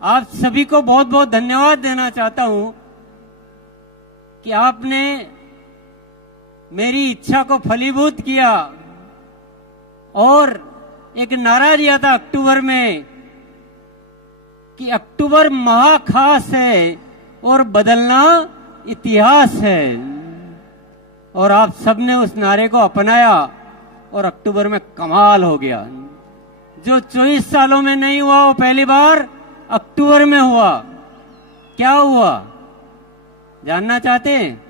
आप सभी को बहुत बहुत धन्यवाद देना चाहता हूं कि आपने मेरी इच्छा को फलीभूत किया और एक नारा दिया था अक्टूबर में कि अक्टूबर महाखास है और बदलना इतिहास है। और आप सबने उस नारे को अपनाया और अक्टूबर में कमाल हो गया। जो 24 सालों में नहीं हुआ वो पहली बार अक्टूबर में हुआ। क्या हुआ जानना चाहते हैं?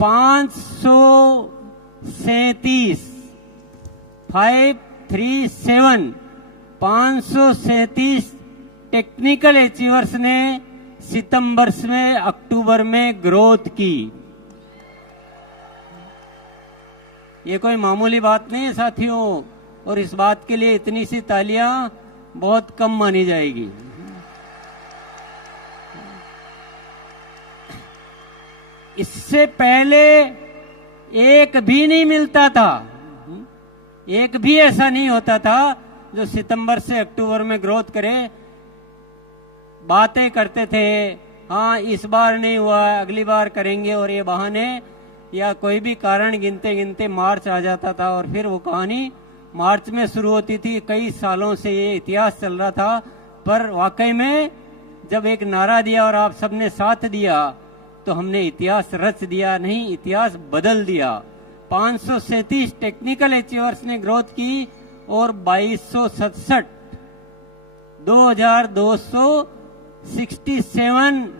537 टेक्निकल अचीवर्स ने सितंबर में अक्टूबर में ग्रोथ की। ये कोई मामूली बात नहीं है साथियों, और इस बात के लिए इतनी सी तालियां बहुत कम मानी जाएगी। इससे पहले एक भी नहीं मिलता था, एक भी ऐसा नहीं होता था जो सितंबर से अक्टूबर में ग्रोथ करे। बातें करते थे, हाँ इस बार नहीं हुआ अगली बार करेंगे, और ये बहाने या कोई भी कारण गिनते गिनते मार्च आ जाता था और फिर वो कहानी मार्च में शुरू होती थी। कई सालों से ये इतिहास चल रहा था, पर वाकई में जब एक नारा दिया और आप सबने साथ दिया तो हमने इतिहास रच दिया, नहीं इतिहास बदल दिया। 537 टेक्निकल अचीवर्स ने ग्रोथ की और 2267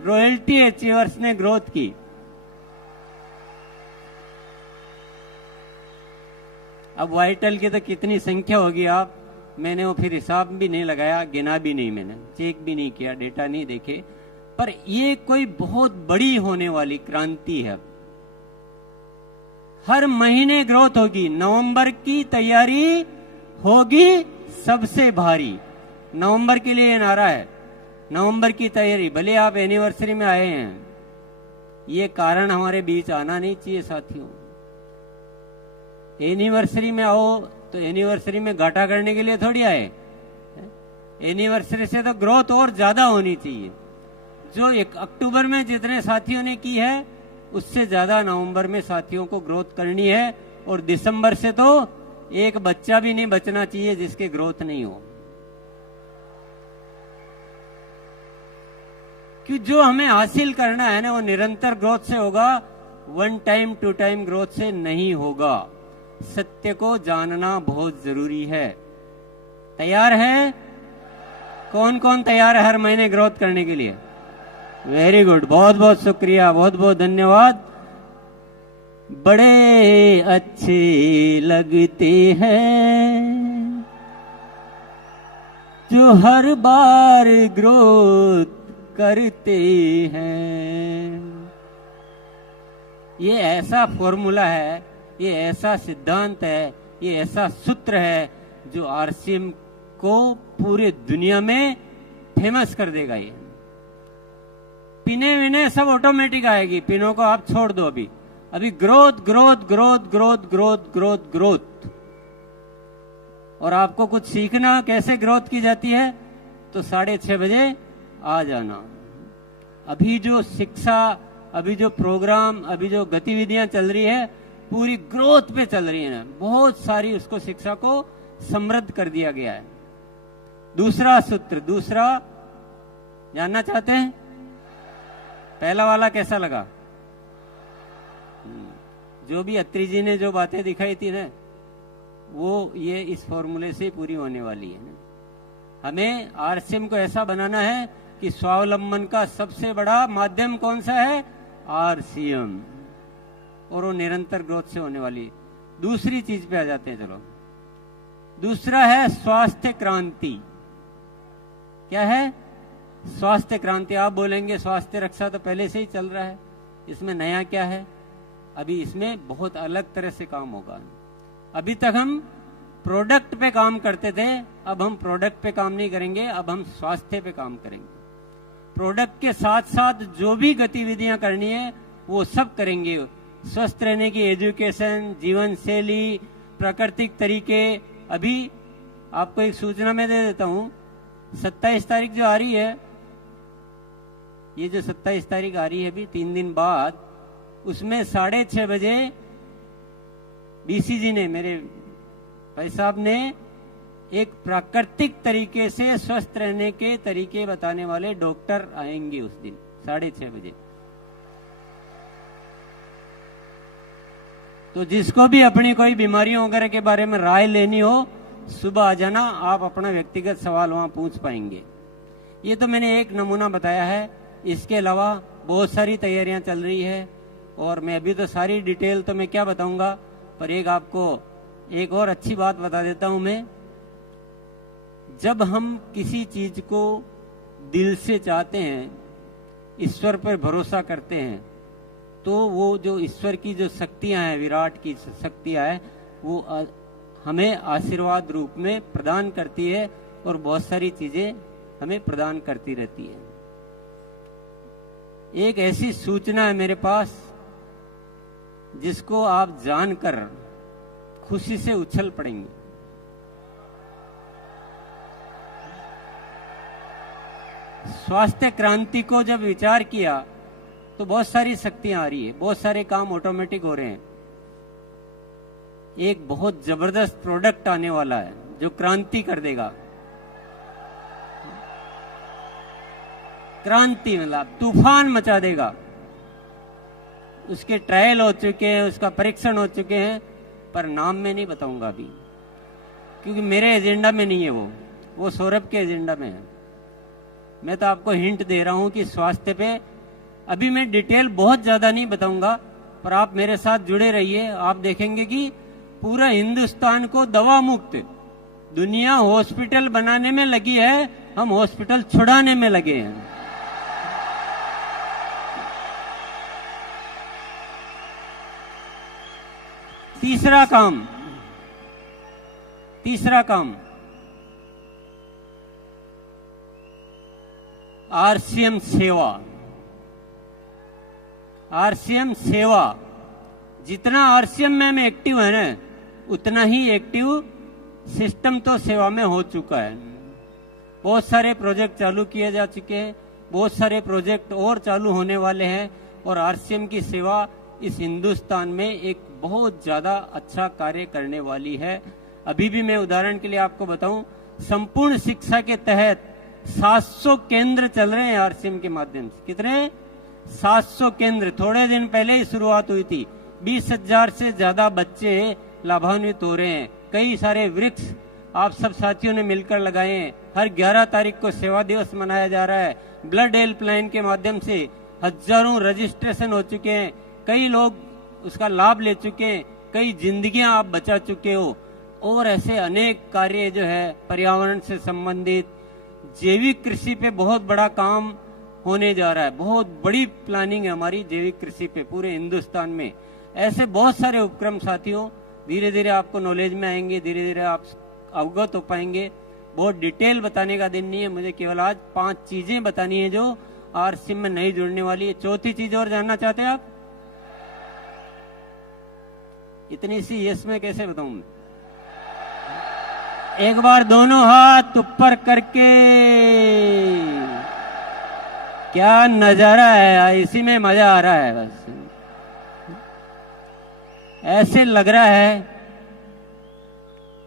रॉयल्टी अचीवर्स ने ग्रोथ की। अब वाइटल की तो कितनी संख्या होगी आप, मैंने वो फिर हिसाब भी नहीं लगाया, गिना भी नहीं, मैंने चेक भी नहीं किया, डेटा नहीं देखे। पर ये कोई बहुत बड़ी होने वाली क्रांति है। हर महीने ग्रोथ होगी। नवंबर की तैयारी होगी सबसे भारी। नवंबर के लिए नारा है, नवंबर की तैयारी। भले आप एनिवर्सरी में आए हैं, ये कारण हमारे बीच आना नहीं चाहिए साथियों। एनिवर्सरी में आओ तो एनिवर्सरी में घाटा करने के लिए थोड़ी आए। एनिवर्सरी से तो ग्रोथ और ज्यादा होनी चाहिए। जो 1 अक्टूबर में जितने साथियों ने की है उससे ज्यादा नवंबर में साथियों को ग्रोथ करनी है। और दिसंबर से तो एक बच्चा भी नहीं बचना चाहिए जिसके ग्रोथ नहीं हो। कि जो हमें हासिल करना है ना वो निरंतर ग्रोथ से होगा, 1 टाइम 2 टाइम ग्रोथ से नहीं होगा। सत्य को जानना बहुत जरूरी है। तैयार है? कौन कौन तैयार है हर महीने ग्रोथ करने के लिए? वेरी गुड, बहुत बहुत शुक्रिया, बहुत बहुत धन्यवाद। बड़े अच्छे लगते हैं जो हर बार ग्रोथ करते हैं। ये ऐसा फॉर्मूला है, ये ऐसा सिद्धांत है, ये ऐसा सूत्र है जो आरसीएम को पूरे दुनिया में फेमस कर देगा। ये पिने विने सब ऑटोमेटिक आएगी, पिनों को आप छोड़ दो। अभी growth growth growth growth growth growth growth. और आपको कुछ सीखना कैसे ग्रोथ की जाती है तो 6:30 बजे आ जाना। अभी जो शिक्षा, अभी जो प्रोग्राम, अभी जो गतिविधियां चल रही है पूरी ग्रोथ पे चल रही है। बहुत सारी उसको शिक्षा को समृद्ध कर दिया गया है। दूसरा सूत्र, दूसरा जानना चाहते हैं? पहला वाला कैसा लगा? जो भी अत्री जी ने जो बातें दिखाई थी ना, वो ये इस फॉर्मूले से पूरी होने वाली है। हमें आरसीएम को ऐसा बनाना है कि स्वावलंबन का सबसे बड़ा माध्यम कौन सा है? आरसीएम। और वो निरंतर ग्रोथ से होने वाली। दूसरी चीज पे आ जाते हैं। चलो, दूसरा है स्वास्थ्य क्रांति। क्या है? स्वास्थ्य क्रांति। आप बोलेंगे स्वास्थ्य रक्षा तो पहले से ही चल रहा है, इसमें नया क्या है? अभी इसमें बहुत अलग तरह से काम होगा। अभी तक हम प्रोडक्ट पे काम करते थे, अब हम प्रोडक्ट पे काम नहीं करेंगे, अब हम स्वास्थ्य पे काम करेंगे। प्रोडक्ट के साथ साथ जो भी गतिविधियां करनी है वो सब करेंगे। स्वस्थ रहने की एजुकेशन, जीवन शैली, प्राकृतिक तरीके। अभी आपको एक सूचना मैं दे देता हूं 27 तारीख जो आ रही है, ये जो 27 तारीख आ रही है अभी 3 दिन बाद, उसमें 6:30 बजे बीसी जी ने, मेरे भाई साहब ने, एक प्राकृतिक तरीके से स्वस्थ रहने के तरीके बताने वाले डॉक्टर आएंगे उस दिन 6:30 बजे। तो जिसको भी अपनी कोई बीमारियों वगैरह के बारे में राय लेनी हो, सुबह आ जाना, आप अपना व्यक्तिगत सवाल वहां पूछ पाएंगे। ये तो मैंने एक नमूना बताया है, इसके अलावा बहुत सारी तैयारियां चल रही है और मैं अभी तो सारी डिटेल तो मैं क्या बताऊंगा, पर एक आपको एक और अच्छी बात बता देता हूं मैं। जब हम किसी चीज को दिल से चाहते हैं, ईश्वर पर भरोसा करते हैं, तो वो जो ईश्वर की जो शक्तियां हैं, विराट की शक्तियां हैं, वो हमें आशीर्वाद रूप में प्रदान करती है और बहुत सारी चीजें हमें प्रदान करती रहती है। एक ऐसी सूचना है मेरे पास जिसको आप जानकर खुशी से उछल पड़ेंगे। स्वास्थ्य क्रांति को जब विचार किया तो बहुत सारी शक्तियां आ रही है, बहुत सारे काम ऑटोमेटिक हो रहे हैं। एक बहुत जबरदस्त प्रोडक्ट आने वाला है जो क्रांति कर देगा। क्रांति मतलब तूफान मचा देगा। उसके ट्रायल हो चुके हैं, उसका परीक्षण हो चुके हैं, पर नाम में नहीं बताऊंगा अभी, क्योंकि मेरे एजेंडा में नहीं है वो सौरभ के एजेंडा में है। मैं तो आपको हिंट दे रहा हूं कि स्वास्थ्य पे अभी मैं डिटेल बहुत ज्यादा नहीं बताऊंगा, पर आप मेरे साथ जुड़े रहिए। आप देखेंगे कि पूरा हिंदुस्तान को दवा मुक्त, दुनिया हॉस्पिटल बनाने में लगी है, हम हॉस्पिटल छुड़ाने में लगे हैं। तीसरा काम आरसीएम सेवा। आरसीएम सेवा, जितना आरसीएम में हम एक्टिव है ना, उतना ही एक्टिव सिस्टम तो सेवा में हो चुका है। बहुत सारे प्रोजेक्ट चालू किए जा चुके हैं, बहुत सारे प्रोजेक्ट और चालू होने वाले हैं, और आरसीएम की सेवा इस हिंदुस्तान में एक बहुत ज्यादा अच्छा कार्य करने वाली है। अभी भी मैं उदाहरण के लिए आपको बताऊं, संपूर्ण शिक्षा के तहत 700 केंद्र चल रहे हैं आरसीएम के माध्यम से। कितने? 700 केंद्र। थोड़े दिन पहले ही शुरुआत हुई थी। 20,000 से ज्यादा बच्चे लाभान्वित हो रहे हैं। कई सारे वृक्ष आप सब साथियों ने मिलकर लगाए हैं। हर 11 तारीख को सेवा दिवस मनाया जा रहा है। ब्लड हेल्पलाइन के माध्यम से हजारों रजिस्ट्रेशन हो चुके हैं, कई लोग उसका लाभ ले चुके हैं, कई जिंदगियां आप बचा चुके हो, और ऐसे अनेक कार्य जो है पर्यावरण से संबंधित, जैविक कृषि पे बहुत बड़ा काम होने जा रहा है। बहुत बड़ी प्लानिंग है हमारी जैविक कृषि पे पूरे हिंदुस्तान में। ऐसे बहुत सारे उपक्रम साथियों धीरे धीरे आपको नॉलेज में आएंगे, धीरे धीरे आप अवगत हो पाएंगे। बहुत डिटेल बताने का दिन नहीं है, मुझे केवल आज 5 चीजें बतानी है जो आरसीएम में नहीं जुड़ने वाली है। चौथी चीज और जानना चाहते हैं आप? इतनी सी यस में कैसे बताऊं मैं? एक बार दोनों हाथ ऊपर करके, क्या नजारा है, इसी में मजा आ रहा है। बस ऐसे लग रहा है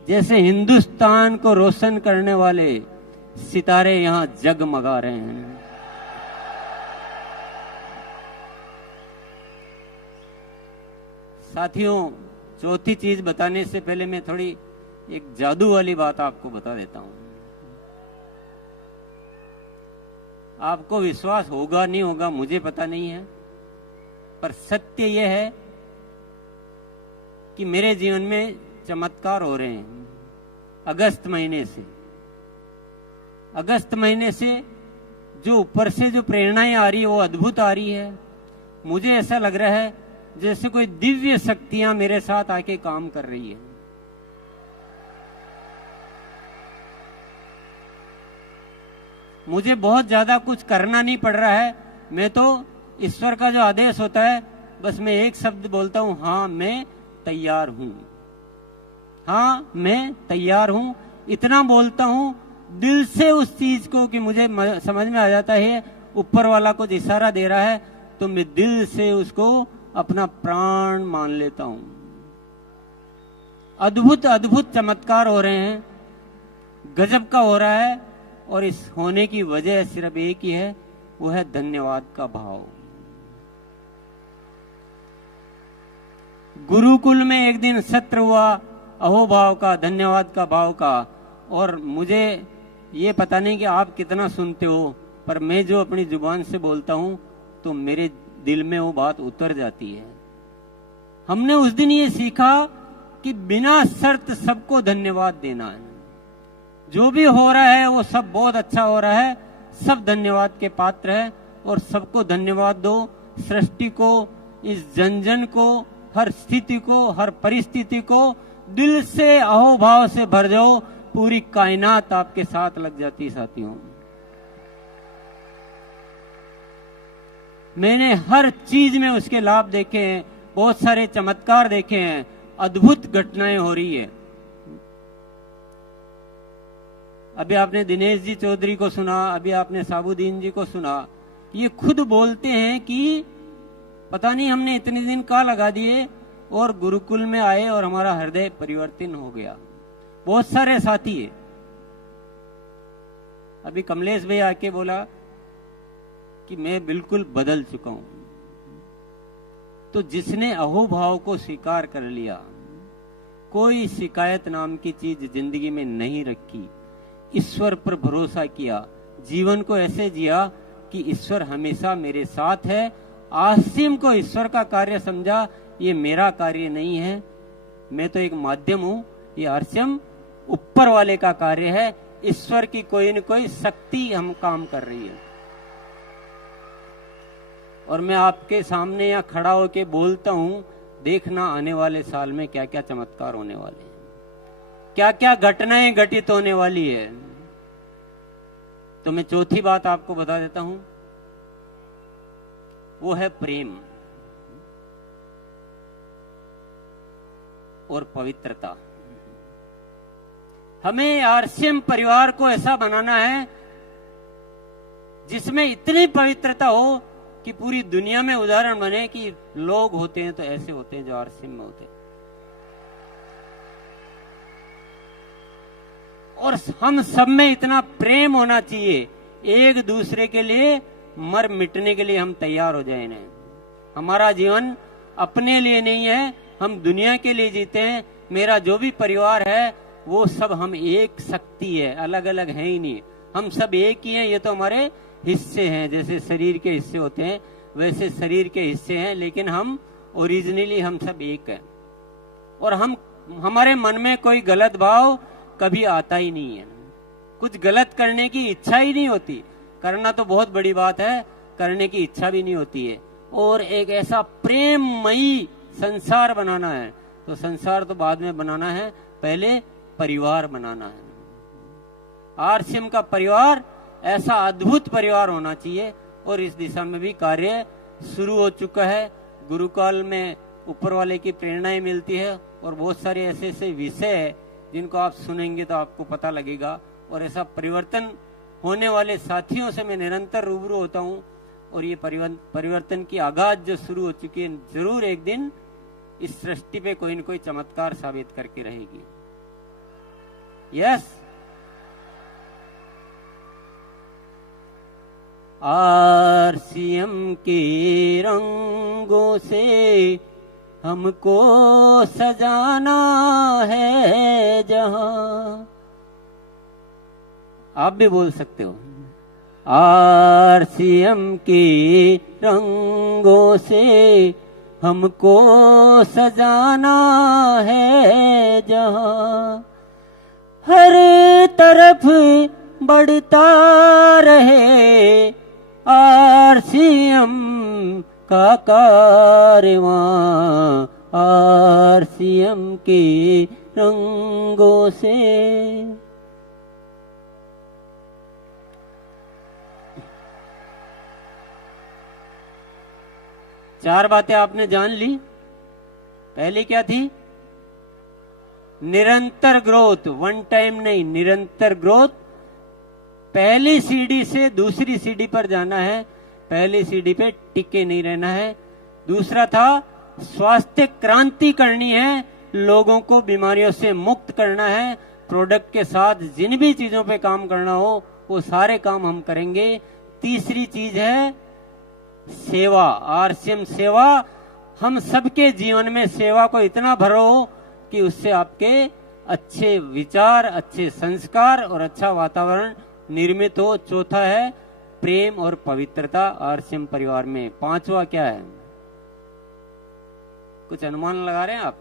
जैसे हिंदुस्तान को रोशन करने वाले सितारे यहां जगमगा रहे हैं। साथियों, चौथी चीज बताने से पहले मैं थोड़ी एक जादू वाली बात आपको बता देता हूं। आपको विश्वास होगा नहीं होगा मुझे पता नहीं है, पर सत्य यह है कि मेरे जीवन में चमत्कार हो रहे हैं। अगस्त महीने से जो ऊपर से जो प्रेरणाएं आ रही है वो अद्भुत आ रही है। मुझे ऐसा लग रहा है जैसे कोई दिव्य शक्तियां मेरे साथ आके काम कर रही है। मुझे बहुत ज्यादा कुछ करना नहीं पड़ रहा है। मैं तो ईश्वर का जो आदेश होता है, बस मैं एक शब्द बोलता हूं, हाँ मैं तैयार हूं, हाँ मैं तैयार हूं। इतना बोलता हूं दिल से उस चीज को कि मुझे समझ में आ जाता है ऊपर वाला कुछ इशारा दे रहा है, तो मैं दिल से उसको अपना प्राण मान लेता हूं। अद्भुत अद्भुत चमत्कार हो रहे हैं, गजब का हो रहा है, और इस होने की वजह सिर्फ एक ही है, वो है धन्यवाद का भाव। गुरुकुल में एक दिन सत्र हुआ अहोभाव का, धन्यवाद का भाव का, और मुझे ये पता नहीं कि आप कितना सुनते हो, पर मैं जो अपनी जुबान से बोलता हूं तो मेरे दिल में वो बात उतर जाती है। हमने उस दिन ये सीखा कि बिना शर्त सबको धन्यवाद देना है। जो भी हो रहा है वो सब बहुत अच्छा हो रहा है, सब धन्यवाद के पात्र है, और सबको धन्यवाद दो। सृष्टि को, इस जन जन को, हर स्थिति को, हर परिस्थिति को दिल से अहोभाव से भर जाओ, पूरी कायनात आपके साथ लग जाती है। साथियों, मैंने हर चीज में उसके लाभ देखे हैं, बहुत सारे चमत्कार देखे हैं, अद्भुत घटनाएं हो रही है। अभी आपने दिनेश जी चौधरी को सुना, अभी आपने साबुद्दीन जी को सुना, ये खुद बोलते हैं कि पता नहीं हमने इतने दिन कहाँ लगा दिए और गुरुकुल में आए और हमारा हृदय परिवर्तन हो गया। बहुत सारे साथी है। अभी कमलेश भाई आके बोला कि मैं बिल्कुल बदल चुका हूं। तो जिसने अहोभाव को स्वीकार कर लिया, कोई शिकायत नाम की चीज जिंदगी में नहीं रखी, ईश्वर पर भरोसा किया, जीवन को ऐसे जिया कि ईश्वर हमेशा मेरे साथ है, आसिम को ईश्वर का कार्य समझा, ये मेरा कार्य नहीं है, मैं तो एक माध्यम हूं, ये आसिम ऊपर वाले का कार्य है, ईश्वर की कोई न कोई शक्ति हम काम कर रही है। और मैं आपके सामने यहाँ खड़ा होके बोलता हूं, देखना आने वाले साल में क्या क्या चमत्कार होने वाले हैं, क्या क्या घटनाएं घटित होने वाली है। तो मैं चौथी बात आपको बता देता हूं, वो है प्रेम और पवित्रता। हमें आरसीएम परिवार को ऐसा बनाना है जिसमें इतनी पवित्रता हो कि पूरी दुनिया में उदाहरण बने कि लोग होते हैं तो ऐसे होते हैं जो आरसीएम में होते हैं। और हम सब में इतना प्रेम होना चाहिए, एक दूसरे के लिए मर मिटने के लिए हम तैयार हो जाए। हमारा जीवन अपने लिए नहीं है, हम दुनिया के लिए जीते हैं। मेरा जो भी परिवार है वो सब हम एक शक्ति है, अलग अलग है ही नहीं, हम सब एक ही हैं। ये तो हमारे हिस्से हैं, जैसे शरीर के हिस्से होते हैं वैसे शरीर के हिस्से हैं, लेकिन हम ओरिजिनली हम सब एक हैं। और हम हमारे मन में कोई गलत भाव कभी आता ही नहीं है, कुछ गलत करने की इच्छा ही नहीं होती। करना तो बहुत बड़ी बात है, करने की इच्छा भी नहीं होती है। और एक ऐसा प्रेममयी संसार बनाना है, तो संसार तो बाद में बनाना है, पहले परिवार बनाना है। आरसीएम का परिवार ऐसा अद्भुत परिवार होना चाहिए, और इस दिशा में भी कार्य शुरू हो चुका है। गुरुकाल में ऊपर वाले की प्रेरणाएं मिलती है, और बहुत सारे ऐसे ऐसे विषय है जिनको आप सुनेंगे तो आपको पता लगेगा। और ऐसा परिवर्तन होने वाले साथियों से मैं निरंतर रूबरू होता हूँ, और ये परिवर्तन की आगाज जो शुरू हो चुकी है, जरूर एक दिन इस सृष्टि पे कोई न कोई चमत्कार साबित करके रहेगी। यस, आरसीएम के रंगों से हमको सजाना है जहां। आप भी बोल सकते हो, आरसीएम के रंगों से हमको सजाना है जहां, हर तरफ बढ़ता रहे आरसीएम का कारवां, आरसीएम के रंगों से। चार बातें आपने जान ली। पहली क्या थी? निरंतर ग्रोथ, वन टाइम नहीं, निरंतर ग्रोथ, पहली सीढ़ी से दूसरी सीढ़ी पर जाना है, पहली सीढ़ी पे टिके नहीं रहना है। दूसरा था स्वास्थ्य क्रांति करनी है, लोगों को बीमारियों से मुक्त करना है। प्रोडक्ट के साथ जिन भी चीजों पे काम करना हो वो सारे काम हम करेंगे। तीसरी चीज है सेवा, आरसीएम सेवा। हम सबके जीवन में सेवा को इतना भरो कि उससे आपके अच्छे विचार, अच्छे संस्कार और अच्छा वातावरण निर्मित हो। चौथा है प्रेम और पवित्रता आरसीएम परिवार में। पांचवा क्या है? कुछ अनुमान लगा रहे हैं आप?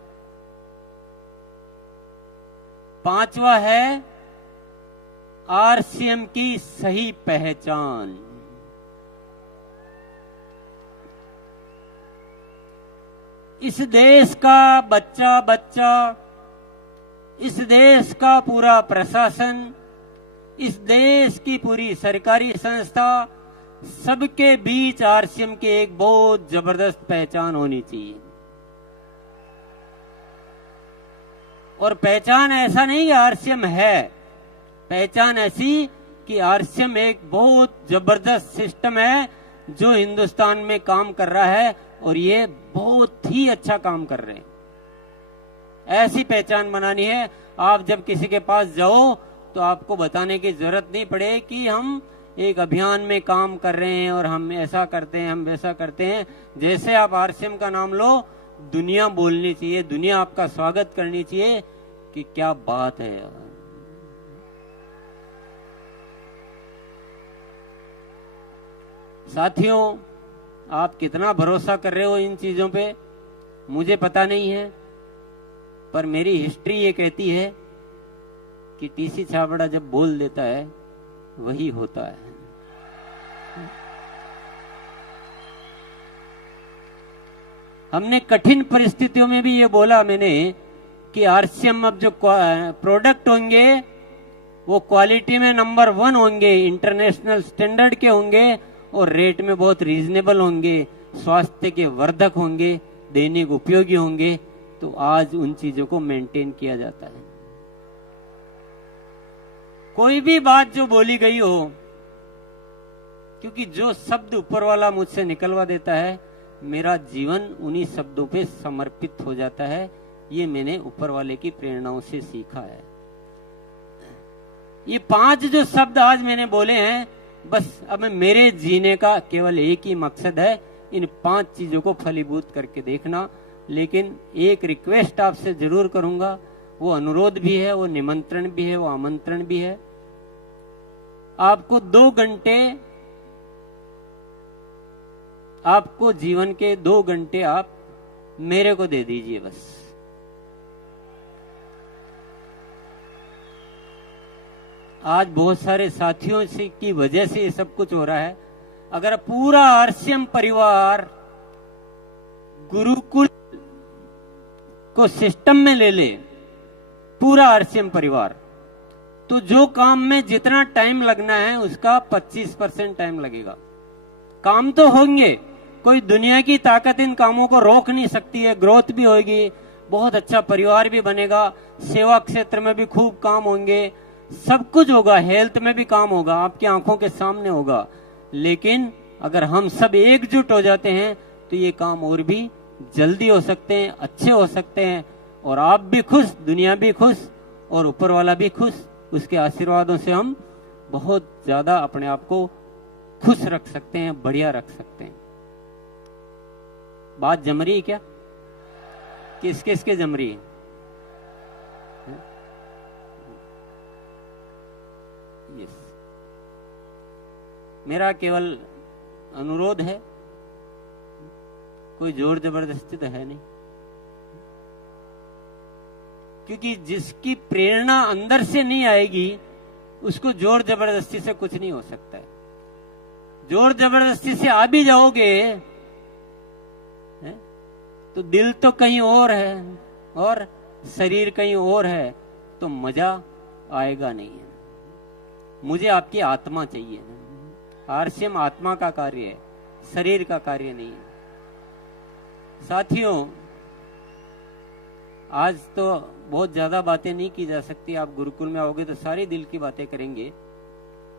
पांचवा है आरसीएम की सही पहचान। इस देश का बच्चा, इस देश का पूरा प्रशासन, इस देश की पूरी सरकारी संस्था, सबके बीच आरसीएम की एक बहुत जबरदस्त पहचान होनी चाहिए। और पहचान ऐसा नहीं कि आरसीएम है, पहचान ऐसी कि आरसीएम एक बहुत जबरदस्त सिस्टम है जो हिंदुस्तान में काम कर रहा है और ये बहुत ही अच्छा काम कर रहे हैं। ऐसी पहचान बनानी है। आप जब किसी के पास जाओ तो आपको बताने की जरूरत नहीं पड़े कि हम एक अभियान में काम कर रहे हैं और हम ऐसा करते हैं, हम वैसा करते हैं। जैसे आप आरसीएम का नाम लो, दुनिया बोलनी चाहिए, दुनिया आपका स्वागत करनी चाहिए कि क्या बात है यार। साथियों, आप कितना भरोसा कर रहे हो इन चीजों पे मुझे पता नहीं है, पर मेरी हिस्ट्री ये कहती है कि टीसी छाबड़ा जब बोल देता है वही होता है। हमने कठिन परिस्थितियों में भी ये बोला मैंने कि आरसीएम अब जो प्रोडक्ट होंगे वो क्वालिटी में नंबर 1 होंगे, इंटरनेशनल स्टैंडर्ड के होंगे और रेट में बहुत रीजनेबल होंगे, स्वास्थ्य के वर्धक होंगे, दैनिक उपयोगी होंगे। तो आज उन चीजों को मेंटेन किया जाता है। कोई भी बात जो बोली गई हो, क्योंकि जो शब्द ऊपर वाला मुझसे निकलवा देता है, मेरा जीवन उन्हीं शब्दों पे समर्पित हो जाता है। ये मैंने ऊपर वाले की प्रेरणाओं से सीखा है। ये 5 जो शब्द आज मैंने बोले हैं, बस अब मेरे जीने का केवल एक ही मकसद है, इन 5 चीजों को फलीभूत करके देखना। लेकिन एक रिक्वेस्ट आपसे जरूर करूंगा, वो अनुरोध भी है, वो निमंत्रण भी है, वो आमंत्रण भी है। आपको 2 घंटे, आपको जीवन के 2 घंटे आप मेरे को दे दीजिए बस। आज बहुत सारे साथियों से की वजह से ये सब कुछ हो रहा है। अगर पूरा आरसीएम परिवार गुरुकुल को सिस्टम में ले ले, पूरा आरसीएम परिवार, तो जो काम में जितना टाइम लगना है उसका 25% टाइम लगेगा। काम तो होंगे, कोई दुनिया की ताकत इन कामों को रोक नहीं सकती है। ग्रोथ भी होगी, बहुत अच्छा परिवार भी बनेगा, सेवा क्षेत्र में भी खूब काम होंगे, सब कुछ होगा, हेल्थ में भी काम होगा, आपकी आंखों के सामने होगा। लेकिन अगर हम सब एकजुट हो जाते हैं तो ये काम और भी जल्दी हो सकते हैं, अच्छे हो सकते हैं, और आप भी खुश, दुनिया भी खुश और ऊपर वाला भी खुश। उसके आशीर्वादों से हम बहुत ज्यादा अपने आप को खुश रख सकते हैं, बढ़िया रख सकते हैं। बात जम रही है क्या? किस किस के जम रही है? यस, मेरा केवल अनुरोध है, कोई जोर जबरदस्ती तो है नहीं, क्योंकि जिसकी प्रेरणा अंदर से नहीं आएगी उसको जोर जबरदस्ती से कुछ नहीं हो सकता है। जोर जबरदस्ती से आ भी जाओगे तो दिल तो कहीं और है और शरीर कहीं और है, तो मजा आएगा नहीं है। मुझे आपकी आत्मा चाहिए। आरसीएम आत्मा का कार्य है, शरीर का कार्य नहीं है। साथियों, आज तो बहुत ज्यादा बातें नहीं की जा सकती। आप गुरुकुल में आओगे तो सारी दिल की बातें करेंगे,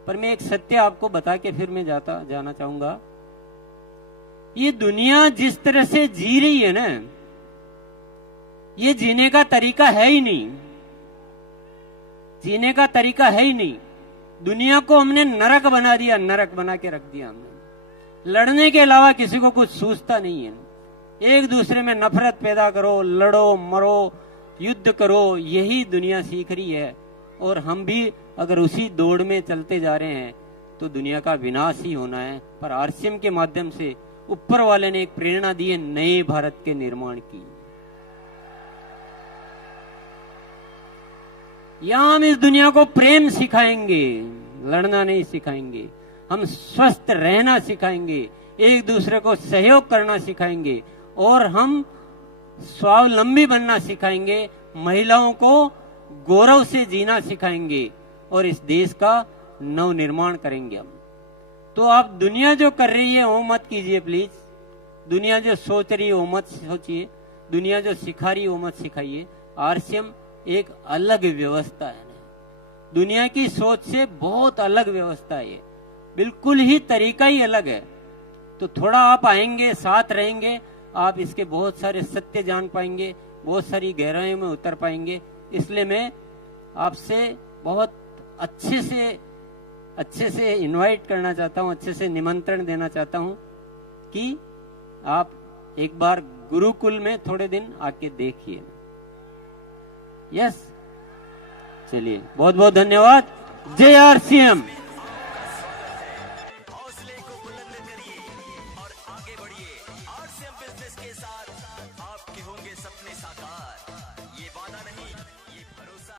पर मैं एक सत्य आपको बता के फिर मैं जाना चाहूंगा। ये दुनिया जिस तरह से जी रही है ना, ये जीने का तरीका है ही नहीं, जीने का तरीका है ही नहीं। दुनिया को हमने नरक बना दिया, नरक बना के रख दिया हमने। लड़ने के अलावा किसी को कुछ सूझता नहीं है। एक दूसरे में नफरत पैदा करो, लड़ो मरो, युद्ध करो, यही दुनिया सीख रही है। और हम भी अगर उसी दौड़ में चलते जा रहे हैं तो दुनिया का विनाश ही होना है। पर आरसीएम के माध्यम से ऊपर वाले ने एक प्रेरणा दी है नए भारत के निर्माण की। यहां हम इस दुनिया को प्रेम सिखाएंगे, लड़ना नहीं सिखाएंगे। हम स्वस्थ रहना सिखाएंगे, एक दूसरे को सहयोग करना सिखाएंगे और हम स्वावलंबी बनना सिखाएंगे। महिलाओं को गौरव से जीना सिखाएंगे और इस देश का नव निर्माण करेंगे हम। तो आप दुनिया जो कर रही है वो मत कीजिए प्लीज। दुनिया जो सोच रही है वो मत सोचिए। दुनिया जो सिखा रही है वो मत सिखाइए। आरसीएम एक अलग व्यवस्था है, दुनिया की सोच से बहुत अलग व्यवस्था है, बिल्कुल ही तरीका ही अलग है। तो थोड़ा आप आएंगे, साथ रहेंगे, आप इसके बहुत सारे सत्य जान पाएंगे, बहुत सारी गहराइयों में उतर पाएंगे। इसलिए मैं आपसे बहुत अच्छे से इनवाइट करना चाहता हूं, अच्छे से निमंत्रण देना चाहता हूं कि आप एक बार गुरुकुल में थोड़े दिन आके देखिए। यस, चलिए बहुत बहुत धन्यवाद। जय आरसीएम।